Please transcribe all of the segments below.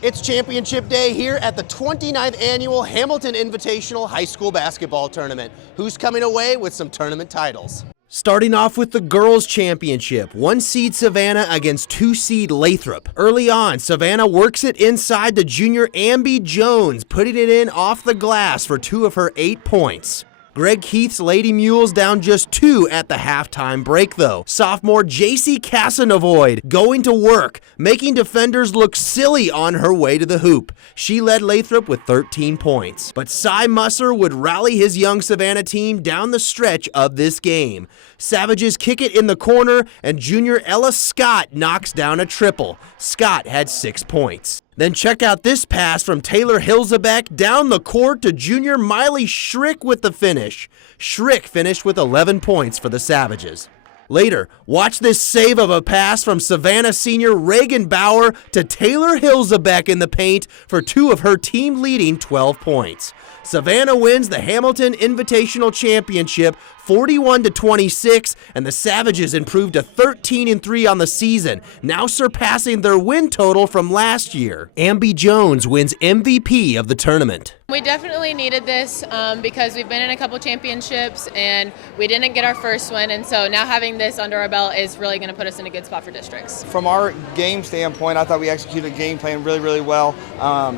It's championship day here at the 29th annual Hamilton Invitational High School Basketball Tournament. Who's coming away with some tournament titles? Starting off with the girls' championship, 1 seed Savannah against 2 seed Lathrop. Early on, Savannah works it inside to junior Ambi Jones, putting it in off the glass for 2 of her 8 points. Greg Keith's Lady Mules down just 2 at the halftime break, though. Sophomore JC Casanavoid going to work, making defenders look silly on her way to the hoop. She led Lathrop with 13 points. But Cy Musser would rally his young Savannah team down the stretch of this game. Savages kick it in the corner, and junior Ella Scott knocks down a triple. Scott had 6 points. Then check out this pass from Taylor Hilzebeck down the court to junior Miley Schrick with the finish. Schrick finished with 11 points for the Savages. Later, watch this save of a pass from Savannah senior Reagan Bauer to Taylor Hilzebeck in the paint for 2 of her team-leading 12 points. Savannah wins the Hamilton Invitational Championship 41-26, and the Savages improved to 13-3 on the season, now surpassing their win total from last year. Ambi Jones wins MVP of the tournament. We definitely needed this because we've been in a couple championships and we didn't get our first one, and so now having this under our belt is really going to put us in a good spot for districts. From our game standpoint, I thought we executed game plan really well,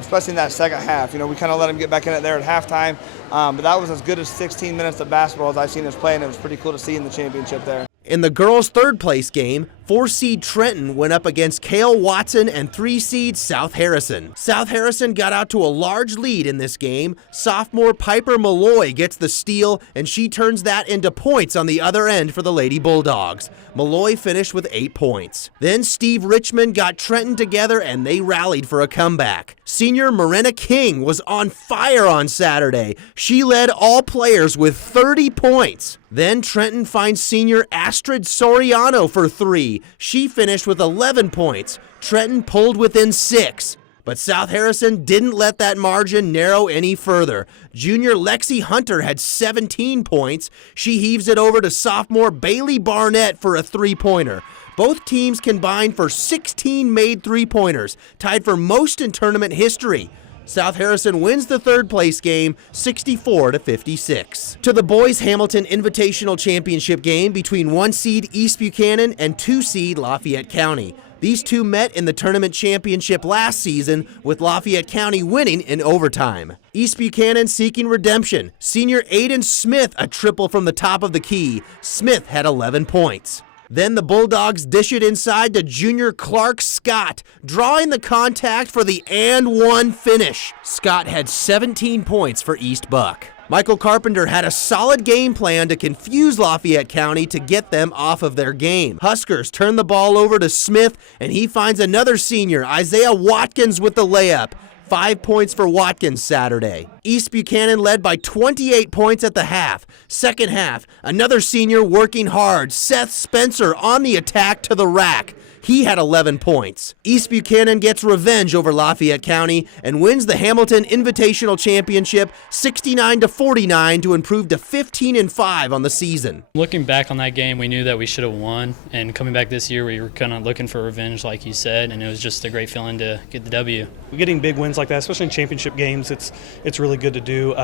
especially in that second half. You know, we kind of let them get back in it there at halftime, but that was as good as 16 minutes of basketball as I've seen us play, and it was pretty cool to see in the championship there. In the girls' third place game, 4 seed Trenton went up against Cale Watson and 3 seed South Harrison. South Harrison got out to a large lead in this game. Sophomore Piper Malloy gets the steal, and she turns that into points on the other end for the Lady Bulldogs. Malloy finished with 8 points. Then Steve Richmond got Trenton together, and they rallied for a comeback. Senior Morena King was on fire on Saturday. She led all players with 30 points. Then Trenton finds senior Astrid Soriano for 3. She finished with 11 points. Trenton pulled within 6. But South Harrison didn't let that margin narrow any further. Junior Lexi Hunter had 17 points. She heaves it over to sophomore Bailey Barnett for a 3-pointer. Both teams combined for 16 made 3-pointers, tied for most in tournament history. South Harrison wins the third place game 64-56. To the boys Hamilton Invitational Championship game between 1 seed East Buchanan and 2 seed Lafayette County. These two met in the tournament championship last season, with Lafayette County winning in overtime. East Buchanan seeking redemption. Senior Aiden Smith a triple from the top of the key. Smith had 11 points. Then the Bulldogs dish it inside to junior Clark Scott, drawing the contact for the and-one finish. Scott had 17 points for East Buck. Michael Carpenter had a solid game plan to confuse Lafayette County to get them off of their game. Huskers turn the ball over to Smith, and he finds another senior, Isaiah Watkins, with the layup. 5 points for Watkins Saturday. East Buchanan led by 28 points at the half. Second half, another senior working hard, Seth Spencer on the attack to the rack. He had 11 points. East Buchanan gets revenge over Lafayette County and wins the Hamilton Invitational Championship 69-49 to improve to 15-5 on the season. Looking back on that game, we knew that we should have won, and coming back this year, we were kind of looking for revenge, like you said, and it was just a great feeling to get the W. Getting big wins like that, especially in championship games, it's really good to do.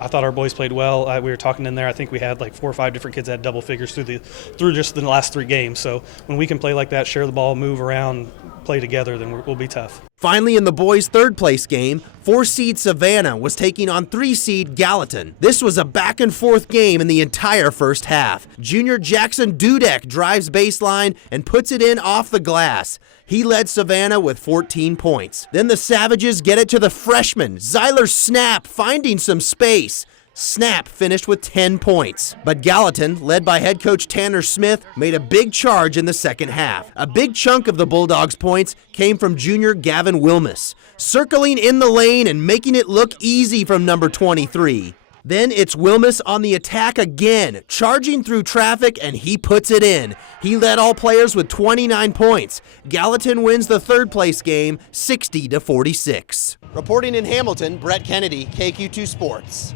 I thought our boys played well. We were talking in there. I think we had like 4 or 5 different kids that had double figures through just the last 3 games. So when we can play like that, share the ball, move around, play together, then we'll be tough. Finally, in the boys' third place game, 4 seed Savannah was taking on 3 seed Gallatin. This was a back and forth game in the entire first half. Junior Jackson Dudek drives baseline and puts it in off the glass. He led Savannah with 14 points. Then the Savages get it to the freshman, Zyler Snap, finding some space. Snap finished with 10 points. But Gallatin, led by head coach Tanner Smith, made a big charge in the second half. A big chunk of the Bulldogs' points came from junior Gavin Wilmus, circling in the lane and making it look easy from number 23. Then it's Wilmus on the attack again, charging through traffic, and he puts it in. He led all players with 29 points. Gallatin wins the third place game 60-46. Reporting in Hamilton, Brett Kennedy, KQ2 Sports.